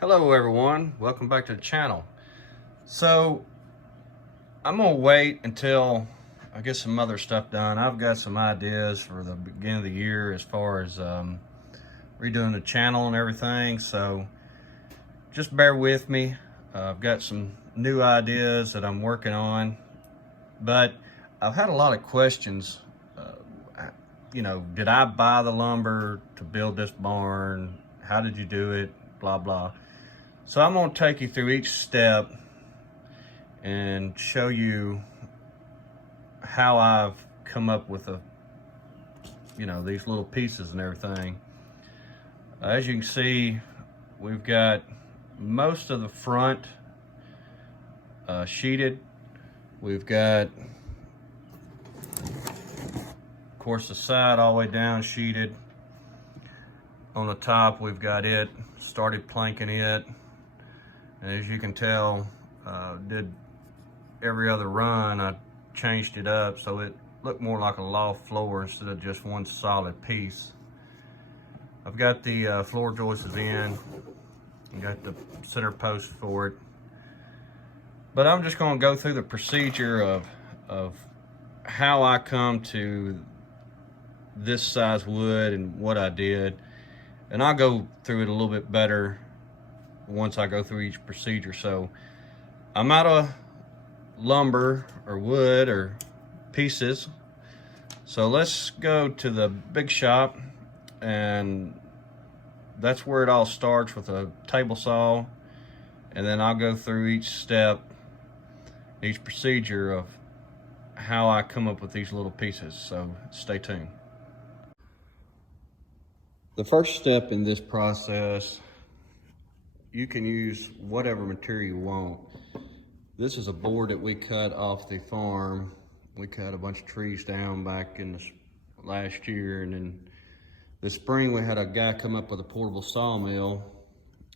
Hello everyone, welcome back to the channel. So I'm gonna wait until I get some other stuff done. I've got some ideas for the beginning of the year as far as redoing the channel and everything, so just bear with me. I've got some new ideas that I'm working on, but I've had a lot of questions. Did I buy the lumber to build this barn? How did you do it? Blah blah. So I'm going to take you through each step and show you how I've come up with these little pieces and everything. As you can see, we've got most of the front sheeted. We've got, of course, the side all the way down sheeted. On the top, we've got it, started planking it. And as you can tell, did every other run, I changed it up so it looked more like a loft floor instead of just one solid piece. I've got the floor joists in, and got the center post for it. But I'm just gonna go through the procedure of how I come to this size wood and what I did. And I'll go through it a little bit better once I go through each procedure. So I'm out of lumber or wood or pieces. So let's go to the big shop, and that's where it all starts, with a table saw. And then I'll go through each step, each procedure of how I come up with these little pieces. So stay tuned. The first step in this process, you can use whatever material you want. This is a board that we cut off the farm. We cut a bunch of trees down back in the last year, and then this spring we had a guy come up with a portable sawmill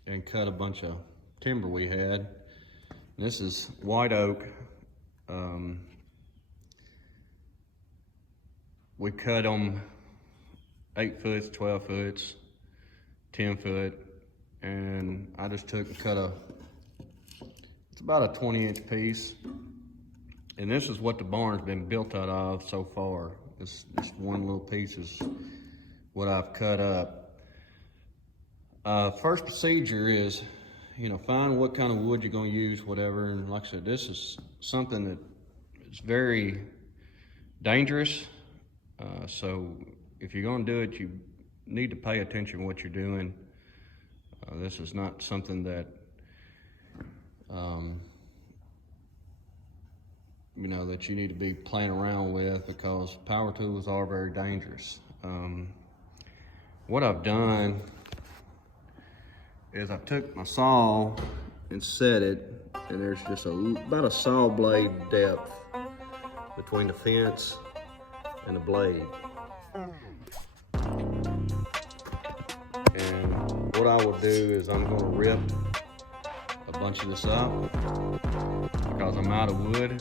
and cut a bunch of timber we had. This is white oak. We cut them 8 foot, 12 foot, 10 foot. And I just took and cut it's about a 20-inch piece. And this is what the barn's been built out of so far. This one little piece is what I've cut up. First procedure is, find what kind of wood you're gonna use, whatever. And like I said, this is something that is very dangerous. So if you're gonna do it, you need to pay attention to what you're doing. This is not something that, that you need to be playing around with, because power tools are very dangerous. What I've done is I took my saw and set it, and there's just about a saw blade depth between the fence and the blade. And what I will do is I'm going to rip a bunch of this up because I'm out of wood,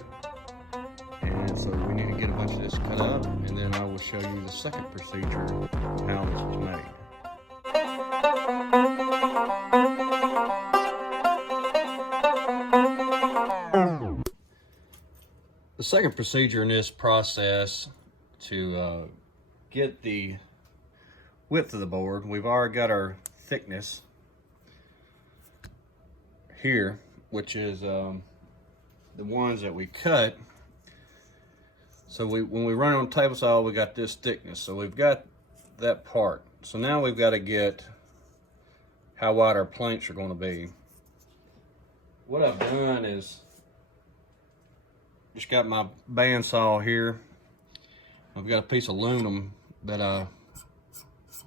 and so we need to get a bunch of this cut up, and then I will show you the second procedure of how this is made. The second procedure in this process to get the width of the board, we've already got our thickness here, which is the ones that we cut. So when we run on table saw, we got this thickness. So we've got that part. So now we've got to get how wide our planks are going to be. What I've done is just got my bandsaw here. I've got a piece of aluminum that I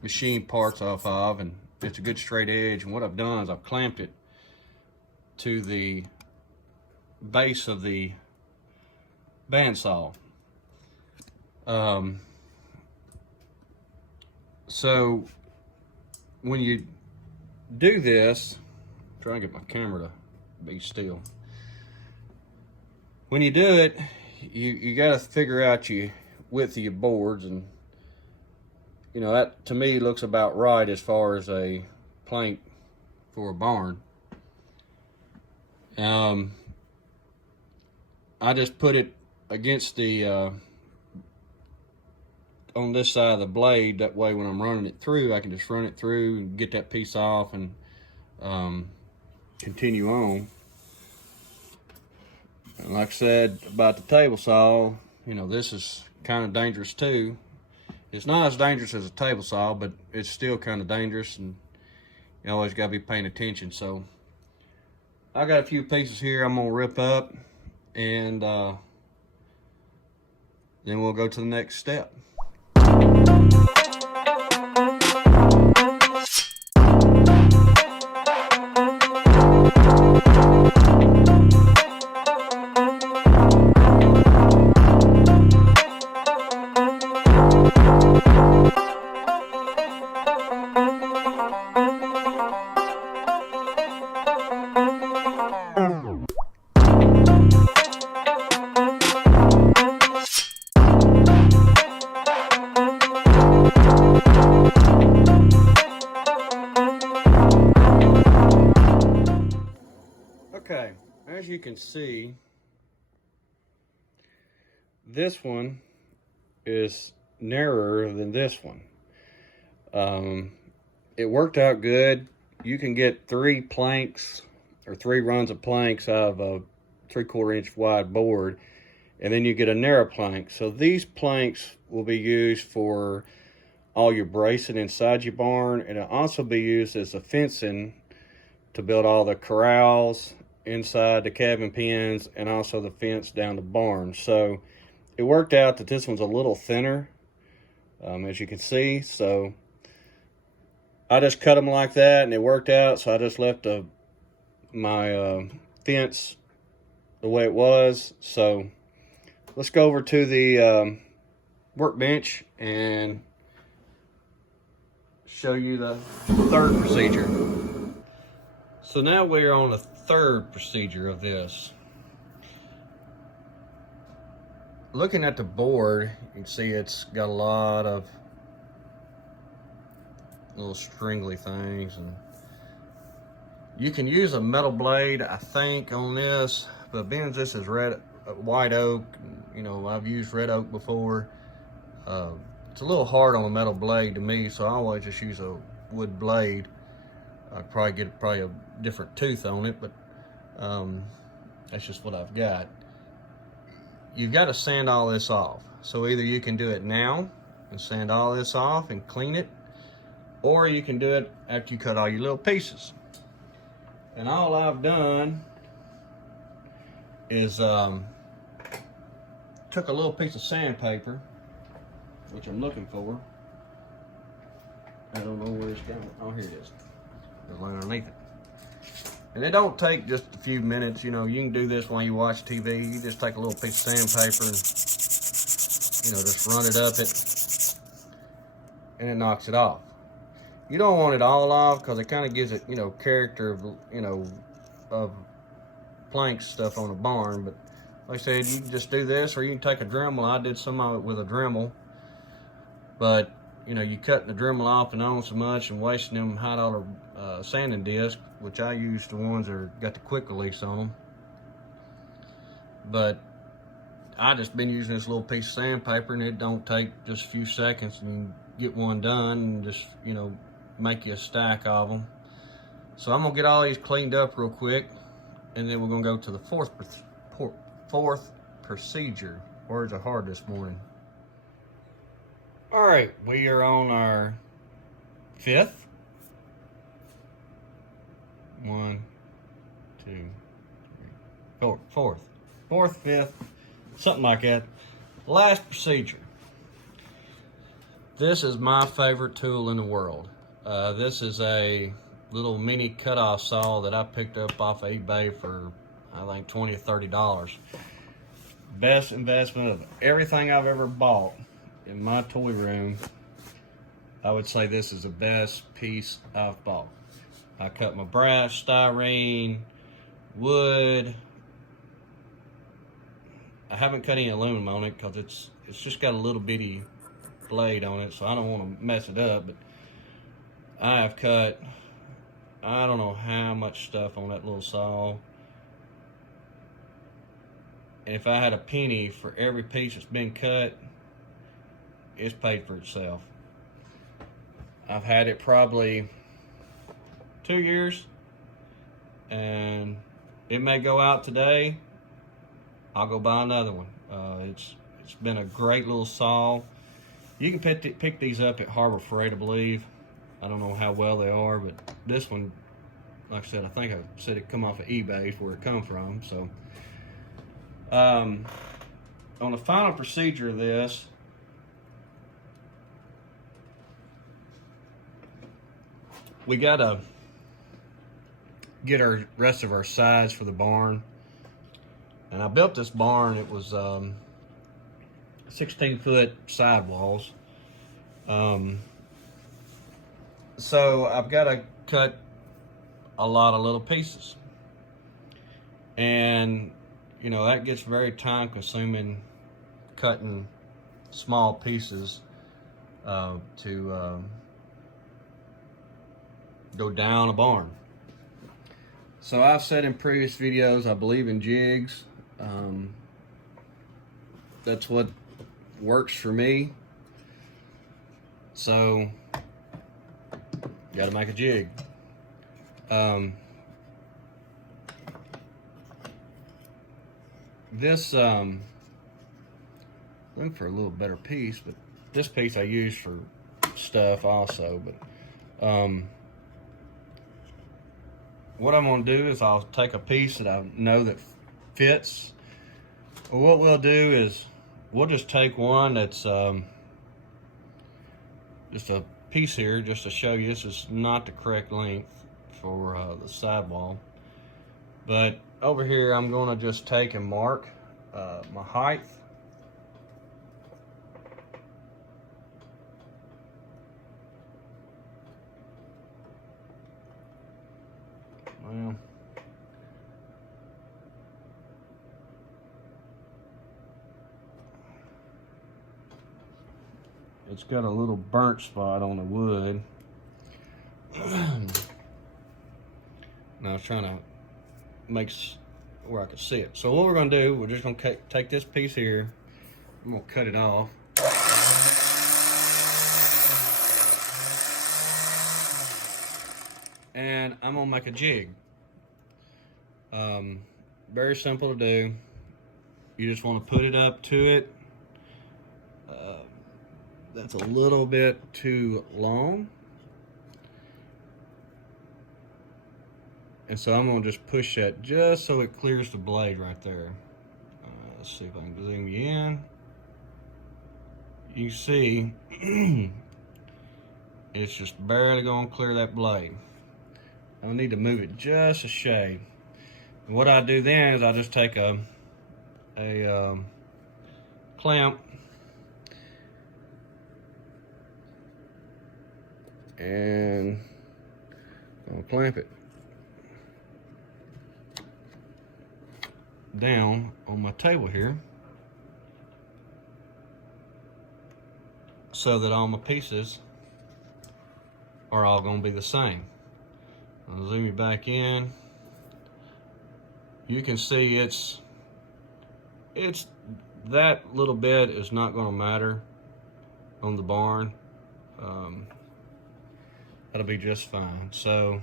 machined parts off of, and it's a good straight edge. And what I've done is I've clamped it to the base of the bandsaw. So when you do this, try and get my camera to be still. When you do it, you got to figure out your width of your boards, and that to me looks about right as far as a plank for a barn. I just put it against the on this side of the blade. That way when I'm running it through, I can just run it through and get that piece off and continue on. And like I said about the table saw, you know, this is kind of dangerous too. It's not as dangerous as a table saw, but it's still kind of dangerous, and you always got to be paying attention. So I got a few pieces here I'm gonna rip up, and then we'll go to the next step. Okay, as you can see, this one is narrower than this one. It worked out good. You can get 3 planks or 3 runs of planks out of a 3/4 inch wide board, and then you get a narrow plank. So these planks will be used for all your bracing inside your barn, and it'll also be used as a fencing to build all the corrals inside the cabin pens, and also the fence down the barn. So it worked out that this one's a little thinner, as you can see. So I just cut them like that, and it worked out. So I just left my fence the way it was. So let's go over to the workbench and show you the third procedure. So now we're on the third procedure of this. Looking at the board, you can see it's got a lot of little stringly things, and you can use a metal blade, I think, on this, but being this is white oak, you know, I've used red oak before. It's a little hard on a metal blade to me, so I always just use a wood blade. I'd probably get a different tooth on it, but that's just what I've got. You've got to sand all this off. So either you can do it now and sand all this off and clean it, or you can do it after you cut all your little pieces. And all I've done is took a little piece of sandpaper, which I'm looking for. I don't know where it's going. Oh, here it is. It's underneath it. And it don't take just a few minutes. You know, you can do this while you watch TV. You just take a little piece of sandpaper and, you know, just run it up it, and it knocks it off. You don't want it all off because it kind of gives it, you know, character of, you know, of plank stuff on a barn. But like I said, you can just do this, or you can take a Dremel. I did some of it with a Dremel, but you know, you cutting the Dremel off and on so much and wasting them $high sanding discs, which I use the ones that are got the quick release on them. But I just been using this little piece of sandpaper, and it don't take just a few seconds and you get one done, and just, you know, make you a stack of them. So I'm gonna get all these cleaned up real quick, and then we're gonna go to the fourth procedure. Words are hard this morning. All right, we are on our fifth. 1, 2, 3, 4, fourth, fifth, something like that. Last procedure. This is my favorite tool in the world. This is a little mini cutoff saw that I picked up off of eBay for, I think, $20 or $30. Best investment of everything I've ever bought in my toy room. I would say this is the best piece I've bought. I cut my brass, styrene, wood. I haven't cut any aluminum on it because it's just got a little bitty blade on it, so I don't want to mess it up. But I have cut, I don't know how much stuff on that little saw. if I had a penny for every piece that's been cut, it's paid for itself. I've had it probably 2 years, and it may go out today. I'll go buy another one. It's been a great little saw. You can pick these up at Harbor Freight, I believe. I don't know how well they are, but this one, like I said, I think I said it come off of eBay is where it come from. So, on the final procedure of this, we gotta get our rest of our sides for the barn. And I built this barn. It was 16-foot sidewalls. So I've got to cut a lot of little pieces. And, you know, that gets very time consuming, cutting small pieces to go down a barn. So I've said in previous videos, I believe in jigs. That's what works for me. So, got to make a jig. This, looking for a little better piece, but this piece I use for stuff also. But what I'm going to do is I'll take a piece that I know that fits. Well, what we'll do is we'll just take one that's just a piece here, just to show you this is not the correct length for the sidewall. But over here I'm going to just take and mark my height. Well, it's got a little burnt spot on the wood. Now I was trying to make where I could see it. So what we're going to do, we're just going to take this piece here. I'm going to cut it off. And I'm going to make a jig. Very simple to do. You just want to put it up to it. That's a little bit too long. And so I'm going to just push that just so it clears the blade right there. Let's see if I can zoom you in. You see, it's just barely going to clear that blade. I need to move it just a shade. And what I do then is I just take a clamp and I'll clamp it down on my table here so that all my pieces are all going to be the same. I'll zoom you back in. You can see it's that little bit is not going to matter on the barn. That'll be just fine. So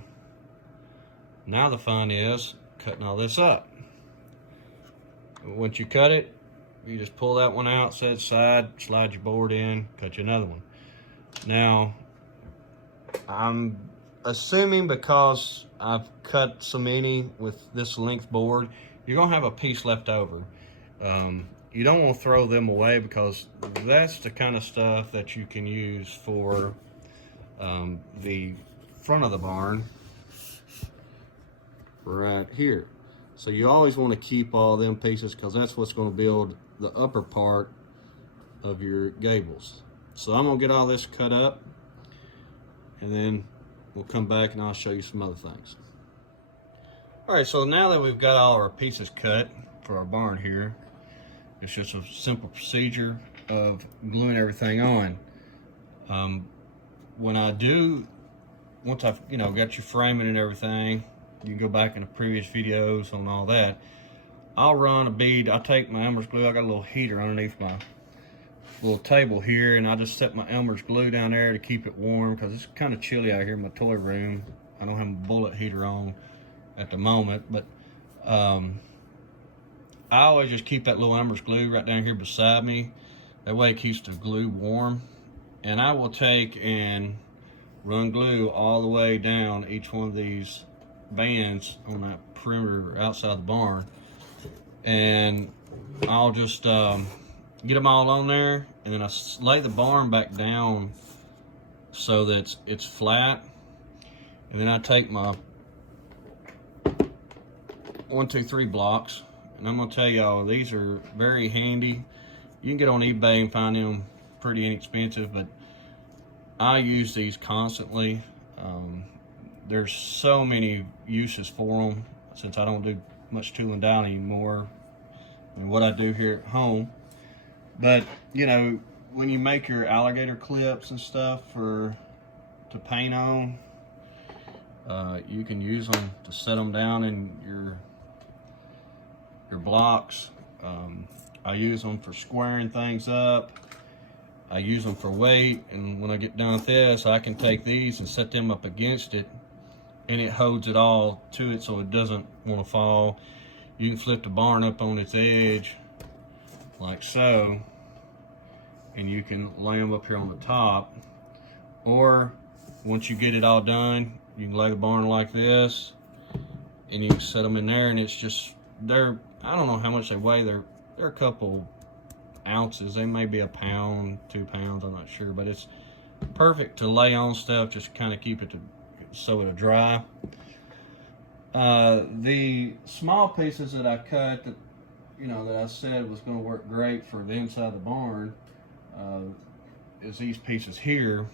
now the fun is cutting all this up. Once you cut it, you just pull that one out, set it aside, slide your board in, cut you another one. Now, I'm assuming because I've cut so many with this length board, you're gonna have a piece left over. You don't want to throw them away because that's the kind of stuff that you can use for the front of the barn right here. So you always want to keep all them pieces because that's what's going to build the upper part of your gables. So I'm going to get all this cut up and then we'll come back and I'll show you some other things. All right, so now that we've got all our pieces cut for our barn here, it's just a simple procedure of gluing everything on. When I do, once I've got your framing and everything, you can go back in the previous videos on all that. I'll run a bead. I take my Elmer's glue. I got a little heater underneath my little table here, and I just set my Elmer's glue down there to keep it warm because it's kind of chilly out here in my toy room. I don't have a bullet heater on at the moment, but I always just keep that little Elmer's glue right down here beside me. That way it keeps the glue warm. And I will take and run glue all the way down each one of these bands on that perimeter outside the barn. And I'll just get them all on there, and then I lay the barn back down so that it's flat. And then I take my 1, 2, 3 blocks, and I'm gonna tell y'all, these are very handy. You can get on eBay and find them pretty inexpensive, but I use these constantly. There's so many uses for them since I don't do much tooling down anymore than what I do here at home. But you know, when you make your alligator clips and stuff to paint on, you can use them to set them down in your blocks. I use them for squaring things up. I use them for weight, and when I get done with this, I can take these and set them up against it, and it holds it all to it so it doesn't want to fall. You can flip the barn up on its edge like so, and you can lay them up here on the top. Or once you get it all done, you can lay the barn like this, and you can set them in there, and it's just, I don't know how much they weigh. They're a couple ounces. They may be a pound, 2 pounds, I'm not sure, but it's perfect to lay on stuff, just kind of keep it so it'll dry. The small pieces that I cut that, you know, that I said was going to work great for the inside of the barn, is these pieces here.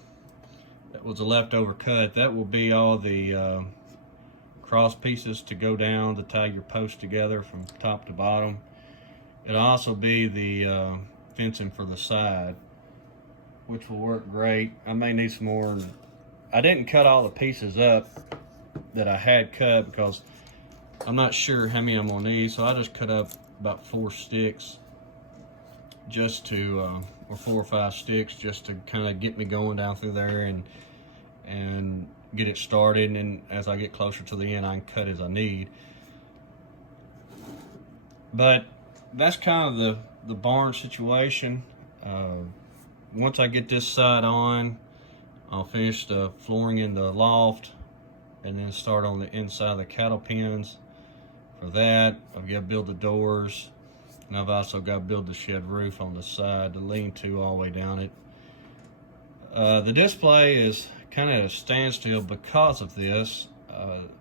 That was a leftover cut. That will be all the cross pieces to go down to tie your posts together from top to bottom. It'll also be the fencing for the side, which will work great. I may need some more. I didn't cut all the pieces up that I had cut because I'm not sure how many I'm gonna need, so I just cut up about 4 sticks just to, or 4 or 5 sticks just to kind of get me going down through there and get it started. And as I get closer to the end, I can cut as I need. But that's kind of the barn situation. Once I get this side on, I'll finish the flooring in the loft and then start on the inside of the cattle pens. For that, I've got to build the doors, and I've also got to build the shed roof on the side, the lean-to all the way down it. The display is kind of at a standstill because of this.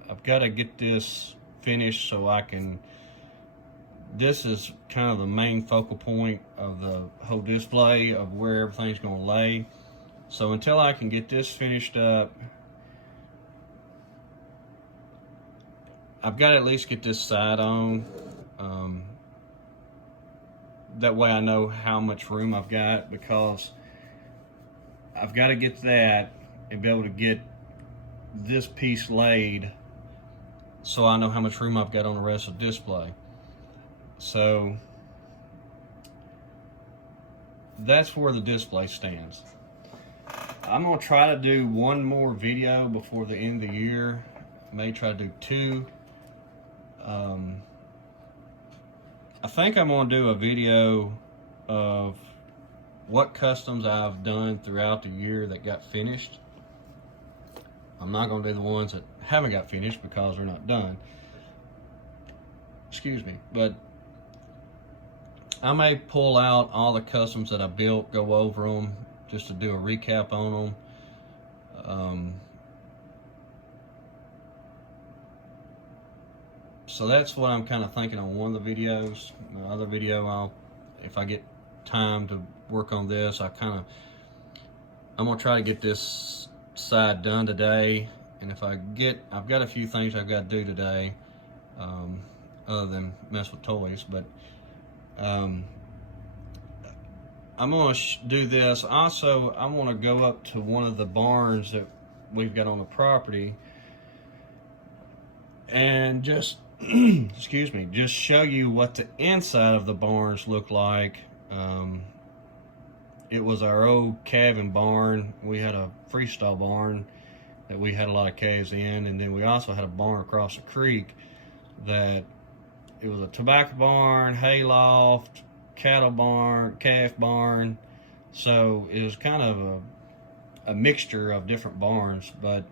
I've got to get this finished so I can, this is kind of the main focal point of the whole display of where everything's going to lay. So until I can get this finished up, I've got to at least get this side on. That way I know how much room I've got, because I've got to get that and be able to get this piece laid so I know how much room I've got on the rest of the display. So that's where the display stands. I'm gonna try to do one more video before the end of the year. I may try to do 2. I think I'm gonna do a video of what customs I've done throughout the year that got finished. I'm not gonna do the ones that haven't got finished because they're not done. Excuse me, but I may pull out all the customs that I built, go over them, just to do a recap on them. So that's what I'm kind of thinking on one of the videos. The other video, if I get time to work on this, I'm gonna try to get this side done today. And if I've got a few things I've got to do today, other than mess with toys, but I'm gonna do this. Also, I want to go up to one of the barns that we've got on the property and just excuse me, just show you what the inside of the barns look like. It was our old calving barn. We had a freestyle barn that we had a lot of calves in, and then we also had a barn across the creek that it was a tobacco barn, hay loft, cattle barn, calf barn. So it was kind of a mixture of different barns. But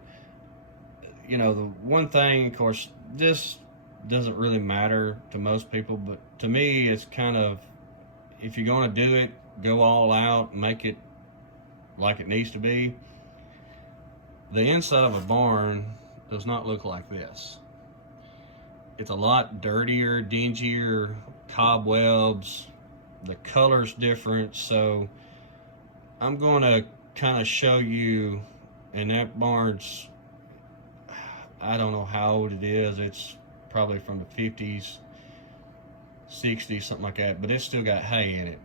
you know, the one thing, of course, this doesn't really matter to most people, but to me it's kind of, if you're going to do it, go all out, make it like it needs to be. The inside of a barn does not look like this. It's a lot dirtier, dingier, cobwebs, the color's different. So I'm going to kind of show you, and that barn's, I don't know how old it is. It's probably from the 50s, 60s, something like that, but it's still got hay in it.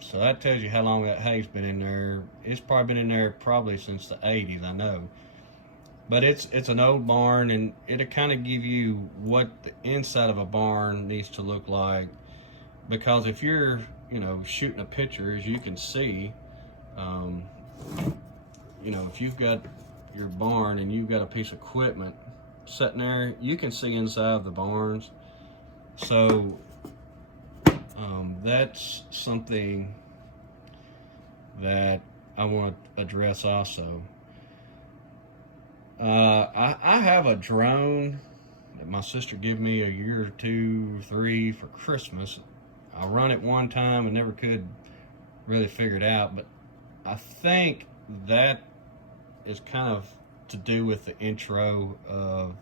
So that tells you how long that hay's been in there. It's probably been in there probably since the 80s, I know. But it's an old barn, and it'll kind of give you what the inside of a barn needs to look like. Because if you're, you know, shooting a picture, as you can see, you know, if you've got your barn and you've got a piece of equipment sitting there, you can see inside of the barns. So that's something that I want to address also. I have a drone that my sister gave me a year or 2 or 3 for Christmas. I run it one time and never could really figure it out, but I think that is kind of to do with the intro of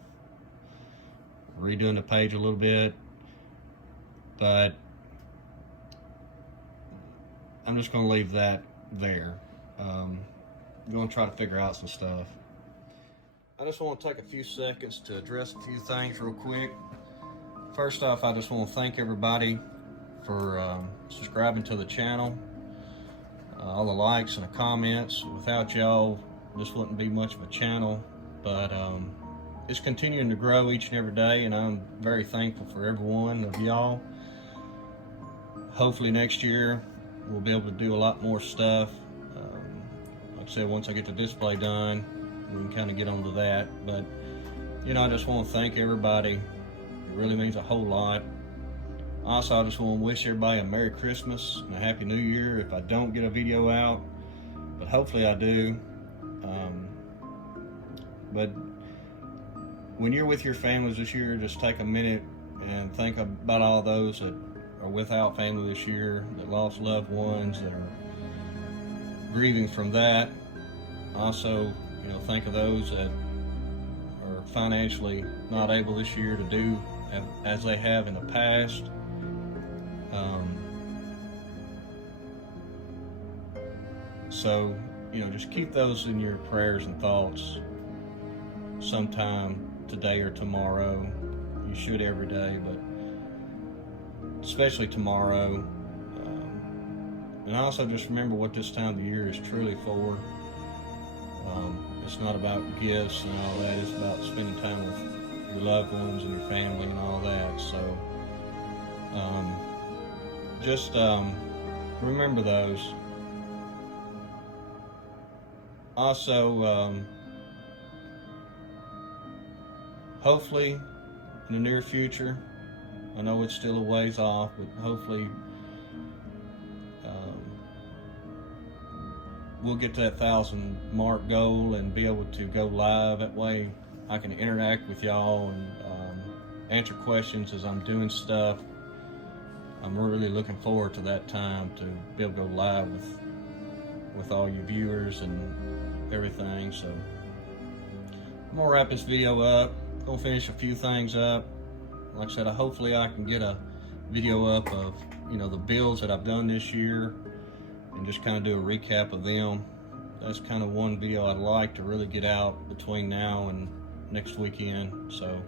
redoing the page a little bit, but I'm just going to leave that there. I'm going to try to figure out some stuff. I just want to take a few seconds to address a few things real quick. First off, I just want to thank everybody for subscribing to the channel, all the likes and the comments. Without y'all, this wouldn't be much of a channel, but it's continuing to grow each and every day, and I'm very thankful for every one of y'all. Hopefully next year we'll be able to do a lot more stuff. Like I said, once I get the display done, we can kind of get onto that. But you know, I just want to thank everybody. It really means a whole lot. Also, I just want to wish everybody a Merry Christmas and a Happy New Year if I don't get a video out, but hopefully I do. But when you're with your families this year, just take a minute and think about all those that are without family this year, that lost loved ones, that are grieving from that. Also, you know, think of those that are financially not able this year to do as they have in the past. So, you know, just keep those in your prayers and thoughts sometime today or tomorrow. You should every day, but especially tomorrow. And also just remember what this time of year is truly for. It's not about gifts and all that. It's about spending time with your loved ones and your family and all that. So just remember those. Also, hopefully in the near future, I know it's still a ways off, but hopefully we'll get to that 1,000 mark goal and be able to go live. That way I can interact with y'all and answer questions as I'm doing stuff. I'm really looking forward to that time to be able to go live with all you viewers and everything. So I'm gonna wrap this video up. Gonna finish a few things up. Like I said, hopefully I can get a video up of, you know, the builds that I've done this year and just kind of do a recap of them. That's kind of one video I'd like to really get out between now and next weekend. So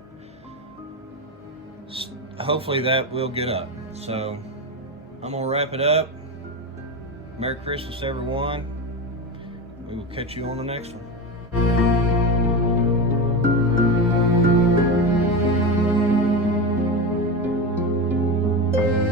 hopefully that will get up. So I'm gonna wrap it up. Merry Christmas, everyone. We will catch you on the next one. you.